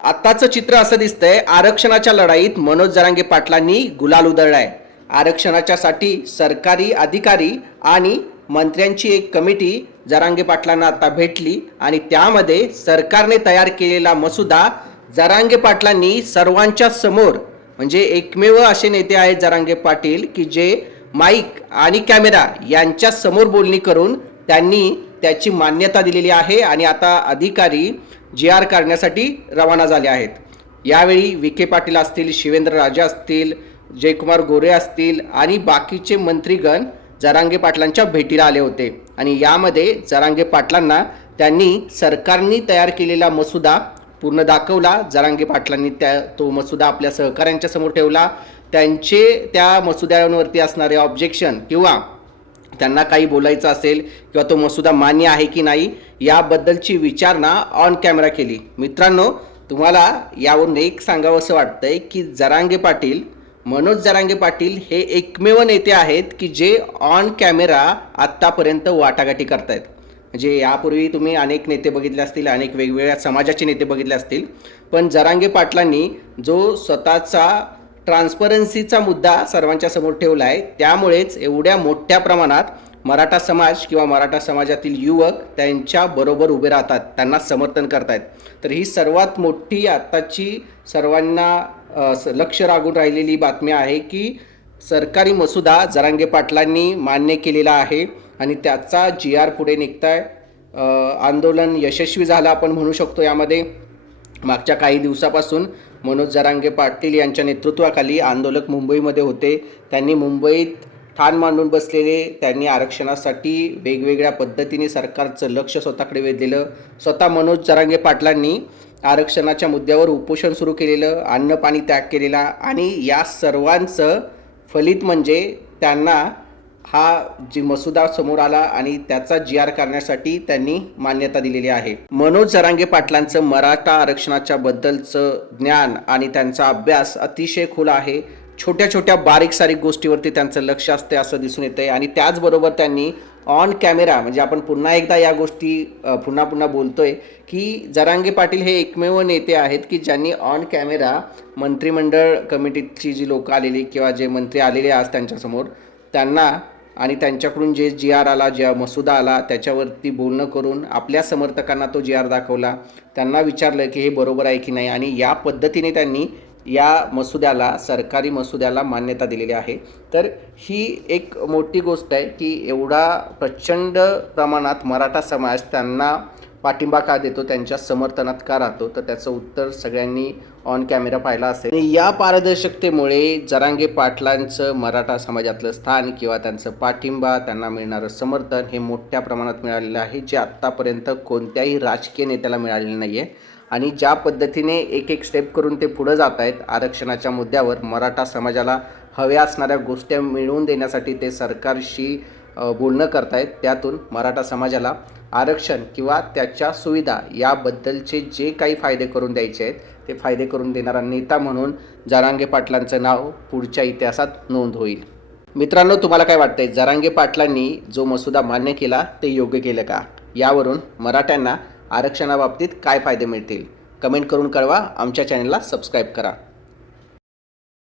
आत्ताचं चित्र असं दिसतंय, आरक्षणाच्या लढाईत मनोज जरांगे पाटलांनी गुलाल उधळलाय. आरक्षणाच्यासाठी सरकारी अधिकारी आणि मंत्र्यांची एक कमिटी जरांगे पाटलांना आता भेटली आणि त्यामध्ये सरकारने तयार केलेला मसुदा जरांगे पाटलांनी सर्वांच्या समोर, म्हणजे एकमेव असे नेते आहेत जरांगे पाटील की जे माईक आणि कॅमेरा यांच्या समोर बोलणी करून त्यांनी त्याची मान्यता दिलेली आहे आणि आता अधिकारी जी आर काढण्यासाठी रवाना झाले आहेत. यावेळी विखे पाटील असतील, शिवेंद्र राजे असतील, जयकुमार गोरे असतील आणि बाकीचे मंत्रीगण जरांगे पाटलांच्या भेटीला आले होते आणि यामध्ये जरांगे पाटलांना त्यांनी सरकारने तयार केलेला मसुदा पूर्ण दाखवला. जरांगे पाटलांनी तो मसुदा आपल्या सहकाऱ्यांच्या समोर ठेवला. त्यांचे त्या मसुद्यावरती असणारे ऑब्जेक्शन किंवा त्यांना काही बोलायचं असेल किंवा तो मसुदा मान्य आहे की नाही याबद्दलची विचारणा ऑन कॅमेरा केली. मित्रांनो, तुम्हाला यावरून एक सांगावंसं वाटतंय की मनोज जरांगे पाटील हे एकमेव नेते आहेत की जे ऑन कॅमेरा आत्तापर्यंत वाटाघाटी करतायत. म्हणजे यापूर्वी तुम्ही अनेक नेते बघितले असतील, अनेक वेगवेगळ्या समाजाचे नेते बघितले असतील, पण जरांगे पाटलांनी जो स्वतःचा ट्रान्सपरन्सीचा मुद्दा सर्वांच्या समोर ठेवला आहे, त्यामुळेच एवढ्या मोठ्या प्रमाणात मराठा समाज किंवा मराठा समाजातील युवक त्यांच्या बरोबर उभे राहतात, त्यांना समर्थन करतायत. तर ही सर्वात मोठी आत्ताची सर्वांना लक्ष लागून राहिलेली बातमी आहे की सरकारी मसुदा जरांगे पाटलांनी मान्य केलेला आहे आणि त्याचा जी आर पुढे निघताय. आंदोलन यशस्वी झालं आपण म्हणू शकतो. यामध्ये मागच्या काही दिवसापासून मनोज जरांगे पाटील यांच्या नेतृत्वाखाली आंदोलक मुंबईमध्ये होते. त्यांनी मुंबईत ठाण मांडून बसलेले, त्यांनी आरक्षणासाठी वेगवेगळ्या पद्धतीने सरकारचं लक्ष स्वतःकडे वेधलेलं. स्वतः मनोज जरांगे पाटलांनी आरक्षणाच्या मुद्द्यावर उपोषण सुरू केलेलं, अन्न पाणी त्याग केलेला आणि या सर्वांचं फलित म्हणजे त्यांना हा जी मसुदा समोर आला आणि त्याचा जी आर करण्यासाठी त्यांनी मान्यता दिलेली आहे. मनोज जरांगे पाटलांचं मराठा आरक्षणाच्या बद्दलचं ज्ञान आणि त्यांचा अभ्यास अतिशय खुला आहे. छोट्या छोट्या बारीक सारीक गोष्टीवरती त्यांचं लक्ष असते असं दिसून येतंय आणि त्याचबरोबर त्यांनी ऑन कॅमेरा, म्हणजे आपण पुन्हा एकदा या गोष्टी पुन्हा बोलतोय की जरांगे पाटील हे एकमेव नेते आहेत की ज्यांनी ऑन कॅमेरा मंत्रिमंडळ कमिटीची जी लोक आलेली किंवा जे मंत्री आलेले आज त्यांच्यासमोर त्यांना आणि त्यांच्याकडून जे जी आर आला, जे मसुदा आला त्याच्यावरती बोलणं करून आपल्या समर्थकांना तो जी आर दाखवला. त्यांना विचारलं की हे बरोबर आहे की नाही आणि या पद्धतीने त्यांनी या मसुद्याला, सरकारी मसुद्याला मान्यता दिलेली आहे. तर ही एक मोठी गोष्ट आहे की एवढा प्रचंड प्रमाणात मराठा समाज त्यांना पाठिंबा का देतो, त्यांच्या समर्थनात का राहतो, तर त्याचं उत्तर सगळ्यांनी ऑन कॅमेरा पाहिला असेल. आणि या पारदर्शकतेमुळे जरांगे पाटलांचं मराठा समाजातलं स्थान किंवा त्यांचं पाठिंबा, त्यांना मिळणारं समर्थन हे मोठ्या प्रमाणात मिळालेलं आहे, जे आत्तापर्यंत कोणत्याही राजकीय नेत्याला मिळालेलं नाही आहे. आणि ज्या पद्धतीने एक एक स्टेप करून ते पुढं जात आहेत आरक्षणाच्या मुद्द्यावर, मराठा समाजाला हव्या असणाऱ्या गोष्टी मिळवून देण्यासाठी ते सरकारशी बोलणं करतायत, त्यातून मराठा समाजाला आरक्षण किंवा त्याच्या सुविधा याबद्दलचे जे काही फायदे करून द्यायचे आहेत ते फायदे करून देणारा नेता म्हणून जरांगे पाटलांचं नाव पुढच्या इतिहासात नोंद होईल. मित्रांनो, तुम्हाला काय वाटतंय, जरांगे पाटलांनी जो मसुदा मान्य केला ते योग्य केलं का? यावरून मराठ्यांना आरक्षणाबाबतीत काय फायदे मिळतील? कमेंट करून कळवा. आमच्या चॅनलला सबस्क्राईब करा.